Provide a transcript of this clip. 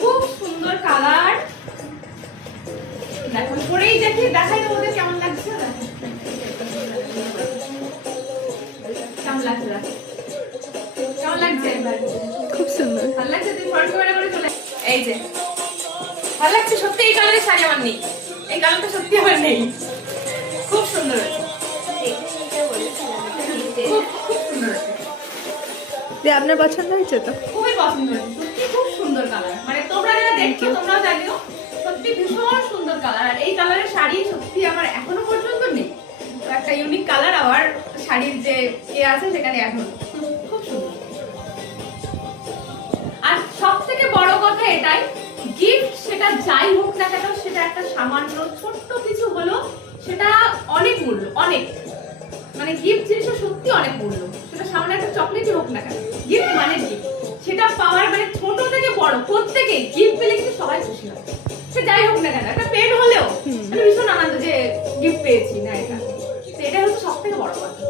খুব সুন্দর কালার। দেখো পরেই দেখি দেখাই তো ওদের কেমন লাগছে। কেমন লাগছে? কেমন লাগছে? খুব সুন্দর। ভালো লাগছে? তুই ফ্রন্ট ক্যামেরা করে চলে এই যে ভালো লাগছে সত্যি। এই কালারের শাড়ি আমার নেই, এই কালারটা সত্যি আমার নেই। খুব সুন্দর হয়েছে, খুব সুন্দর হয়েছে। আপনার পছন্দ হয়েছে তো? খুবই পছন্দ হয়েছে সত্যি, খুব সুন্দর কালার। মানে তোমরা যারা দেখছো তোমরাও জানিও সত্যি ভীষণ সুন্দর কালার। আর এই কালারের শাড়ি সত্যি আমার এখনো পর্যন্ত নেই। তো একটা ইউনিক কালার আবার শাড়ির যে আছে সেখানে এখনো খুব সুন্দর। আর সব থেকে বড় কথা এটাই, গিফট সেটা যাই হোক না কেন, সেটা একটা সামান্য ছোট্ট কিছু হলো সেটা অনেক মূল্য, অনেক। মানে গিফট জিনিসটা সত্যি অনেক মূল্য। সেটা সামান্য একটা চকলেটই হোক না কেন, গিফট মানে গিফট। সেটা পাওয়ার মানে ছোট থেকে বড় প্রত্যেকেই গিফট পেলে কিন্তু সবাই খুশি হয়। সে যাই হোক না কেন, একটা পেন হলেও ভীষণ আনন্দ যে গিফট পেয়েছি না, এটা হচ্ছে সব থেকে বড় কথা।